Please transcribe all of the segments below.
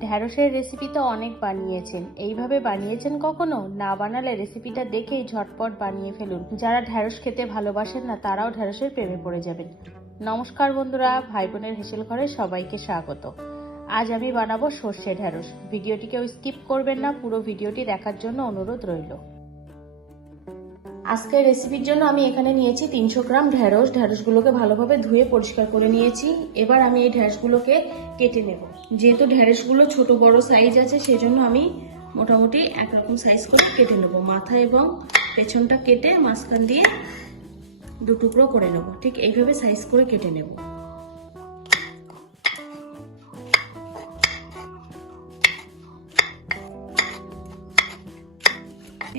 ঢ্যাঁড়সের recipe তো অনেক বানিয়েছেন। এইভাবে বানিয়েছেন কখনো? না বানালে রেসিপিটা দেখেই ঝটপট বানিয়ে ফেলুন। যারা ঢ্যাঁড়স খেতে ভালোবাসেন না, তারাও ঢ্যাঁড়সের প্রেমে পড়ে যাবেন। নমস্কার বন্ধুরা ভাই বোনের হেসেল ঘরে সবাইকে স্বাগত। আজ আমি বানাবো সর্ষে ঢ্যাঁড়স। ভিডিওটি কেউ স্কিপ করবেন না, পুরো ভিডিওটি দেখার জন্য অনুরোধ রইল। আজকের রেসিপির জন্য আমি এখানে নিয়েছি তিনশো গ্রাম ঢ্যাঁড়স ঢ্যাঁড়সগুলোকে ভালোভাবে ধুয়ে পরিষ্কার করে নিয়েছি। এবার আমি এই ঢ্যাঁড়সগুলোকে কেটে নেব। যেহেতু ঢ্যাঁড়সগুলো ছোট, বড় সাইজ আছে সেই জন্য আমি মোটামুটি একরকম সাইজ করে কেটে নেব। মাথা এবং পেছনটা কেটে মাঝখান দিয়ে দুটুকরো করে নেব। ঠিক এইভাবে সাইজ করে কেটে নেব।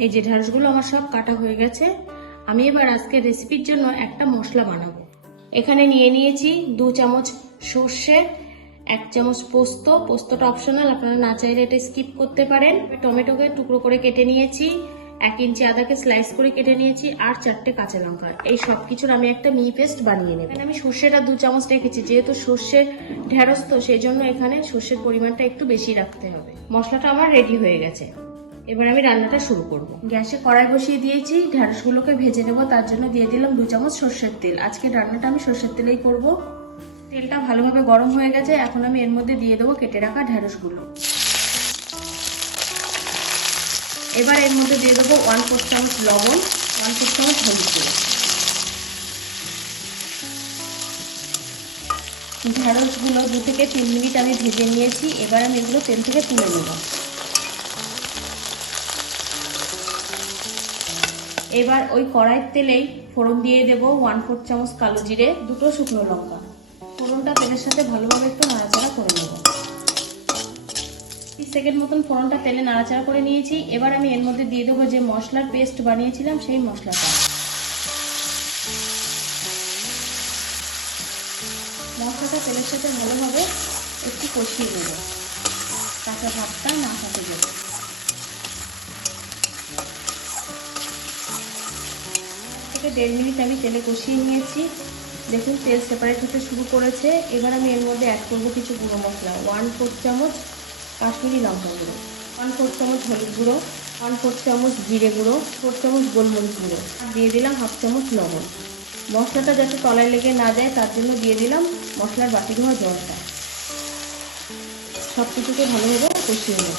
এই যে ঢ্যাঁড়সগুলো আমার সব কাটা হয়ে গেছে, আমি এবার আজকে রেসিপির জন্য একটা মশলা বানাবো। এখানে নিয়ে নিয়েছি দু চামচ সর্ষে, এক চামচ পোস্ত। পোস্তটা অপশনাল আপনারা না চাইলে এটা স্কিপ করতে পারেন। টমেটোকে টুকরো করে কেটে নিয়েছি, এক ইঞ্চি আদাকে স্লাইস করে কেটে নিয়েছি, আর চারটে কাঁচা লঙ্কা। এই সব কিছুর আমি একটা মিহি পেস্ট বানিয়ে নেব। আমি সর্ষেটা দু চামচ রেখেছি, যেহেতু সর্ষে ঢেঁড়স তো সেই জন্য এখানে সর্ষের পরিমাণটা একটু বেশি রাখতে হবে। মশলাটা আমার রেডি হয়ে গেছে। এবার আমি রান্নাটা শুরু করব। গ্যাসে কড়াই বসিয়ে দিয়েছি ঢ্যাঁড়সগুলোকে ভেজে নেব, তার জন্য দিয়ে দিলাম দু চামচ সর্ষের তেল। আজকে রান্নাটা আমি সর্ষের তেলেই করব। তেলটা ভালোভাবে গরম হয়ে গেছে, এখন আমি এর মধ্যে দিয়ে দেবো কেটে রাখা ঢ্যাঁড়সগুলো এবার এর মধ্যে দিয়ে দেবো ওয়ান ফোর চামচ লবণ, ওয়ান ফোর চামচ হলুদ গুঁড়ো। ঢ্যাঁড়সগুলো দু থেকে তিন মিনিট আমি ভেজে নিয়েছি, এবার আমি এগুলো তেল থেকে তুলে নেব। এবার ওই কড়াইয়ের তেলেই ফোড়ন দিয়ে দেব ওয়ান ফোর চামচ কালো জিরে, দুটো শুকনো লঙ্কা। ফোড়নটা তেলের সাথে ভালোভাবে একটু নাড়াচাড়া করে নেব। তিরিশ সেকেন্ড মতন ফোড়নটা তেলে নাড়াচাড়া করে নিয়েছি। এবার আমি এর মধ্যে দিয়ে দেবো যে মশলার পেস্ট বানিয়েছিলাম, সেই মশলাটা। মশলাটা তেলের সাথে ভালোভাবে একটু কষিয়ে দেবো কাঁচা ভাতটা না থাকে দেবো থেকে দেড় মিনিট আমি তেলে কষিয়ে নিয়েছি। দেখুন, তেল সেপারেট হতে শুরু করেছে। এবার আমি এর মধ্যে অ্যাড করব কিছু গুঁড়ো মশলা। ওয়ান ফোর চামচ কাশ্মীরি লঙ্কা গুঁড়ো ওয়ান ফোর চামচ হলুদ গুঁড়ো ওয়ান ফোর চামচ জিরে গুঁড়ো ফোর চামচ গোলমরিচ গুঁড়ো। আর দিয়ে দিলাম হাফ চামচ লবণ। মশলাটা যাতে তলায় লেগে না যায়, তার জন্য দিয়ে দিলাম মশলার বাটি ধোয়া জলটা। সব কিছুকে ভালোভাবে কষিয়ে নেব।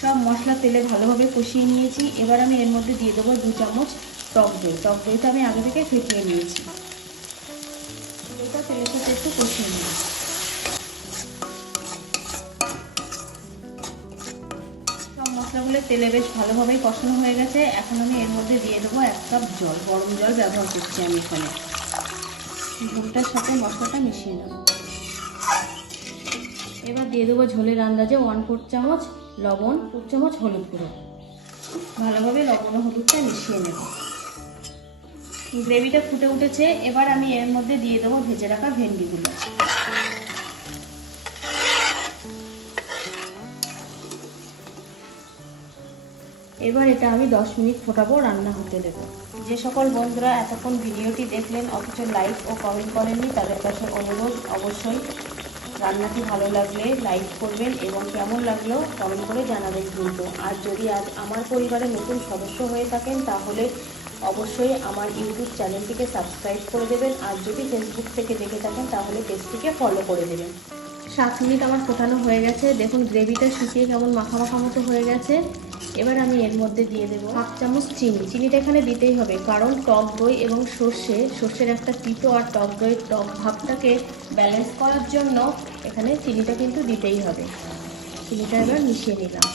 সব মশলা তেলে ভালোভাবে কষিয়ে নিয়েছি। এবার আমি এর মধ্যে দিয়ে দেবো দু চামচ টক দই। টক দইটা আমি আগে থেকে ফেটিয়ে নিয়েছি। দইটা তেলের সাথে একটু কষিয়ে নিই। সব মশলাগুলো তেলে বেশ ভালোভাবেই কষানো হয়ে গেছে। এখন আমি এর মধ্যে দিয়ে দেবো এক কাপ জল। গরম জল ব্যবহার করছি আমি এখানে। ঝোলটার সাথে মশলাটা মিশিয়ে নেব। এবার দিয়ে দেবো ঝোলের আন্দাজে ওয়ান ফোর চামচ লবণ ফোর চামচ হলুদ গুঁড়ো। ভালোভাবে লবণ ও হলুদটা মিশিয়ে নেব। গ্রেভিটা ফুটে উঠেছে, এবার আমি এর মধ্যে দিয়ে দেবো ভেজে রাখা ভেন্ডিগুলো। এবার এটা আমি দশ মিনিট ফোটাবো, রান্না হতে দেবো। যে সকল বন্ধুরা এতক্ষণ ভিডিওটি দেখলেন, অথচ লাইক ও কমেন্ট করেননি, তাদের কাছে অনুরোধ অবশ্যই রান্নাটি ভালো লাগলে লাইক করবেন এবং কেমন লাগলেও কমেন্ট করে জানাবেন কিন্তু। আর যদি আজ আমার পরিবারে নতুন সদস্য হয়ে থাকেন, তাহলে অবশ্যই আমার ইউটিউব চ্যানেলটিকে সাবস্ক্রাইব করে দেবেন। আর যদি ফেসবুক থেকে দেখে থাকেন, তাহলে পেজটিকে ফলো করে দেবেন। সাত মিনিট আমার ফোটানো হয়ে গেছে। দেখুন, গ্রেভিটা শুকিয়ে কেমন মাখা মাখা মতো হয়ে গেছে। এবার আমি এর মধ্যে দিয়ে দেবো হাফ চামচ চিনি। চিনিটা এখানে দিতেই হবে, কারণ টক দই এবং সর্ষে, সর্ষের একটা তিতো আর টক দই টক ভাবটাকে ব্যালেন্স করার জন্য এখানে চিনিটা কিন্তু দিতেই হবে। চিনিটা এবার মিশিয়ে নিলাম।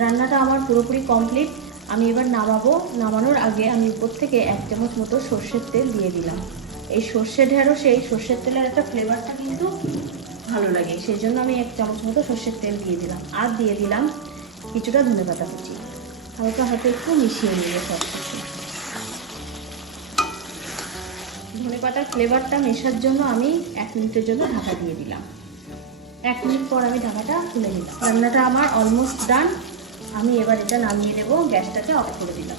রান্নাটা আমার পুরোপুরি কমপ্লিট আমি এবার নামাবো। নামানোর আগে আমি উপর থেকে এক চামচ মতো সর্ষের তেল দিয়ে দিলাম। এই সর্ষে ঢেঁড়সে, এই সর্ষের তেলের একটা ফ্লেভারটা কিন্তু ভালো লাগে। সেই জন্য আমি এক চামচ মতো সর্ষের তেল দিয়ে দিলাম। আর দিয়ে দিলাম কিছুটা ধনে পাতা কুচি। হালকা হাতে একটু মিশিয়ে নিয়ে সব কিছু ধনে পাতার ফ্লেভারটা মেশার জন্য আমি এক মিনিটের জন্য ঢাকা দিয়ে দিলাম। এক মিনিট পর আমি ঢাকাটা খুলে নিলাম। রান্নাটা আমার অলমোস্ট ডান আমি এবার এটা নামিয়ে দেবো গ্যাসটাকে অফ করে দিলাম।